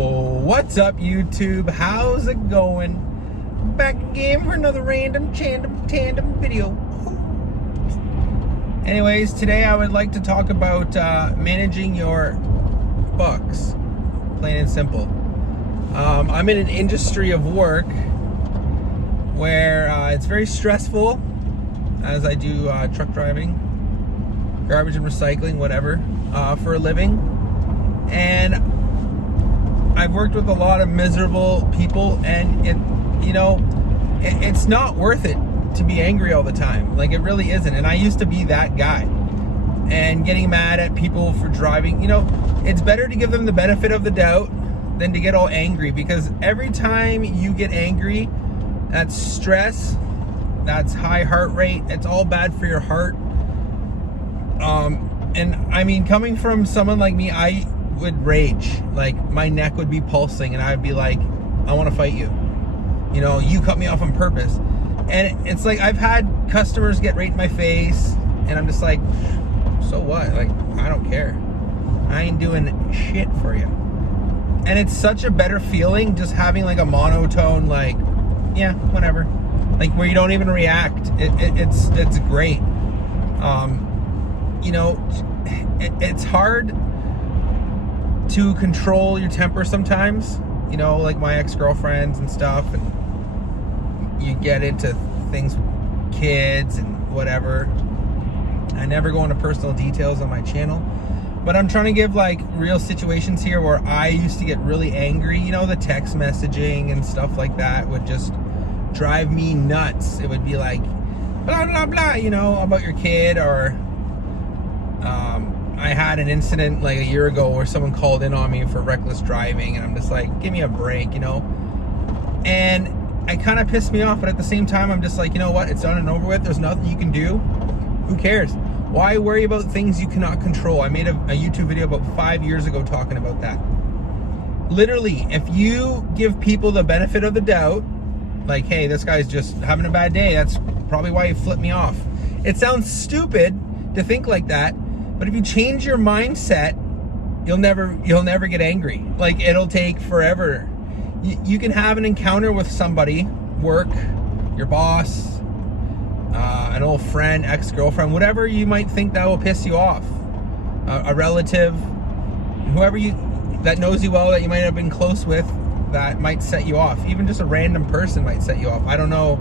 Oh, what's up, YouTube? How's it going? Back again for another random tandem video. Anyways, today I would like to talk about managing your bucks, plain and simple. I'm in an industry of work where it's very stressful, as I do truck driving, garbage and recycling, whatever, for a living. And I've worked with a lot of miserable people, and it's not worth it to be angry all the time. Like, it really isn't. And I used to be that guy, and getting mad at people for driving. It's better to give them the benefit of the doubt than to get all angry, because every time you get angry, that's stress, that's high heart rate, it's all bad for your heart. And I mean, coming from someone like me, I would rage. Like, my neck would be pulsing, and I would be like, I want to fight you. You cut me off on purpose. And it's like, I've had customers get right in my face, and I'm just like, so what? Like, I don't care. I ain't doing shit for you. And it's such a better feeling just having like a monotone, like, yeah, whatever. Like, where you don't even react. It's great. It's hard to control your temper sometimes, like my ex-girlfriends and stuff, and you get into things with kids and whatever. I never go into personal details on my channel, but I'm trying to give like real situations here where I used to get really angry. The text messaging and stuff like that would just drive me nuts. It would be like, blah, blah, blah, about your kid. Or I had an incident like a year ago where someone called in on me for reckless driving, and I'm just like, give me a break, and it kind of pissed me off. But at the same time, I'm just like, you know what, it's done and over with. There's nothing you can do. Who cares? Why worry about things you cannot control? I made a YouTube video about 5 years ago talking about that. Literally, if you give people the benefit of the doubt, like, hey, this guy's just having a bad day, that's probably why he flipped me off. It sounds stupid to think like that, but if you change your mindset, you'll never get angry. Like, it'll take forever. You can have an encounter with somebody, work, your boss, an old friend, ex-girlfriend, whatever you might think that will piss you off, a relative, whoever that knows you well, that you might have been close with, that might set you off. Even just a random person might set you off. I don't know,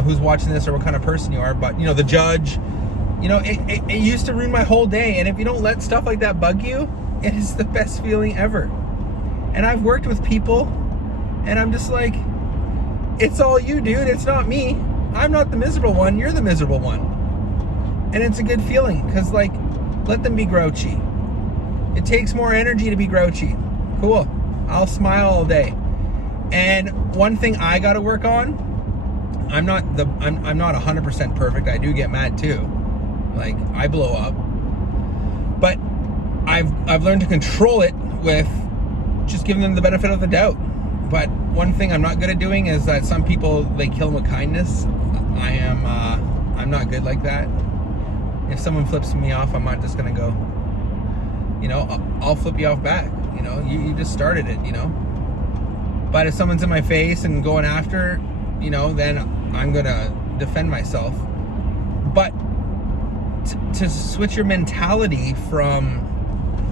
who's watching this or what kind of person you are, but the judge, it used to ruin my whole day. And if you don't let stuff like that bug you, it is the best feeling ever. And I've worked with people, and I'm just like, it's all you, dude. It's not me. I'm not the miserable one. You're the miserable one. And it's a good feeling, because, like, let them be grouchy. It takes more energy to be grouchy. Cool. I'll smile all day. And one thing I got to work on, I'm not 100% perfect. I do get mad too. Like, I blow up. But I've learned to control it with just giving them the benefit of the doubt. But one thing I'm not good at doing is that some people, they kill them with kindness. I'm not good like that. If someone flips me off, I'm not just gonna go, I'll flip you off back. You just started it, But if someone's in my face and going after, then I'm gonna defend myself. But to switch your mentality from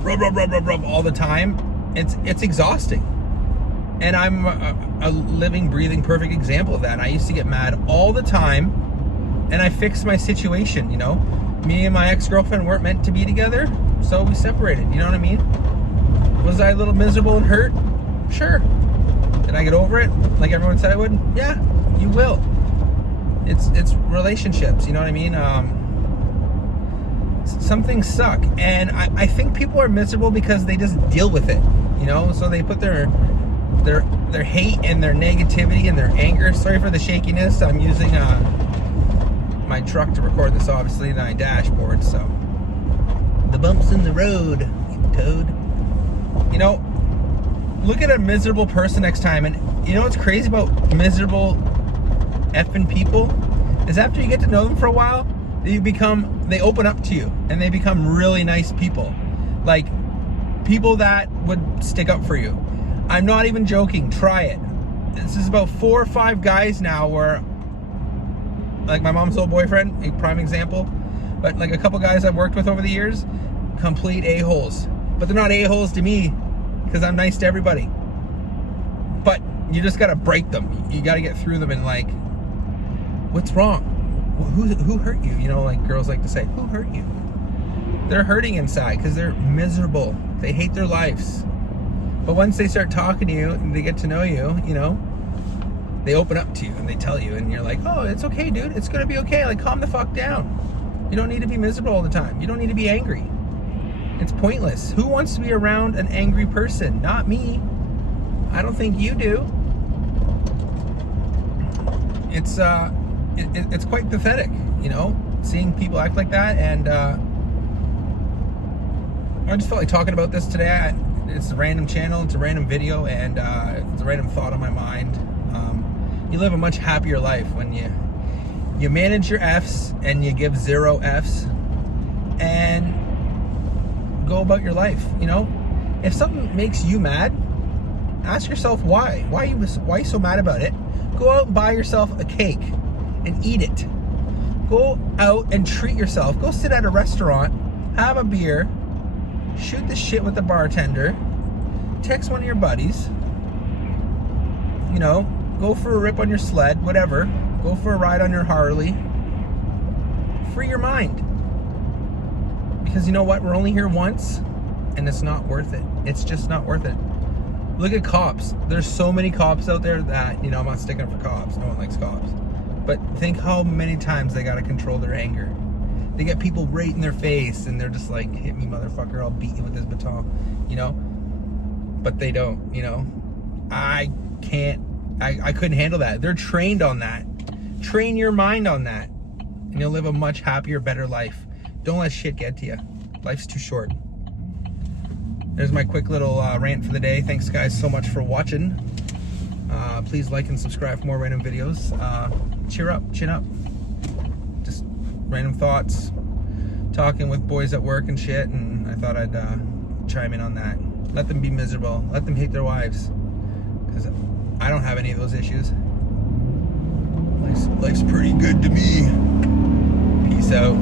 rub all the time, it's exhausting. And I'm a living, breathing, perfect example of that. I used to get mad all the time, and I fixed my situation. Me and my ex-girlfriend weren't meant to be together, so we separated. You know what I mean? Was I a little miserable and hurt? Sure. Did I get over it like everyone said I would? Yeah, you will. It's relationships, you know what I mean? Some things suck, and I think people are miserable because they just deal with it, so they put their hate and their negativity and their anger. Sorry for the shakiness. I'm using my truck to record this, obviously, my dashboard, so the bumps in the road, you toad. Look at a miserable person next time. And what's crazy about miserable effing people is after you get to know them for a while, they open up to you, and they become really nice people. Like, people that would stick up for you. I'm not even joking. Try it. This is about 4 or 5 guys now where, like my mom's old boyfriend, a prime example, but like a couple guys I've worked with over the years, complete a-holes. But they're not a-holes to me because I'm nice to everybody. But you just gotta break them. You gotta get through them and like, what's wrong? Who hurt you? You know, like girls like to say, who hurt you? They're hurting inside because they're miserable. They hate their lives. But once they start talking to you and they get to know you, you know, they open up to you and they tell you, and you're like, oh, it's okay, dude. It's gonna be okay. Like, calm the fuck down. You don't need to be miserable all the time. You don't need to be angry. It's pointless. Who wants to be around an angry person? Not me. I don't think you do. It's quite pathetic, you know, seeing people act like that. And I just felt like talking about this today. It's a random channel, it's a random video, and it's a random thought on my mind. You live a much happier life when you manage your F's and you give 0 F's and go about your life. You know, if something makes you mad, ask yourself why. Why are you so mad about it? Go out and buy yourself a cake and eat it. Go out and treat yourself. Go sit at a restaurant, have a beer, shoot the shit with the bartender, text one of your buddies, you know, go for a rip on your sled, whatever. Go for a ride on your Harley. Free your mind. Because you know what? We're only here once, and it's not worth it. It's just not worth it. Look at cops. There's so many cops out there that, you know, I'm not sticking up for cops. No one likes cops. But think how many times they got to control their anger. They get people right in their face, and they're just like, hit me, motherfucker, I'll beat you with this baton, you know? But they don't, you know? I couldn't handle that. They're trained on that. Train your mind on that, and you'll live a much happier, better life. Don't let shit get to you. Life's too short. There's my quick little rant for the day. Thanks, guys, so much for watching. Please like and subscribe for more random videos. Cheer up, chin up. Just random thoughts, talking with boys at work and shit, and I thought I'd chime in on that. Let them be miserable. Let them hate their wives, because I don't have any of those issues. Life's pretty good to me. Peace out.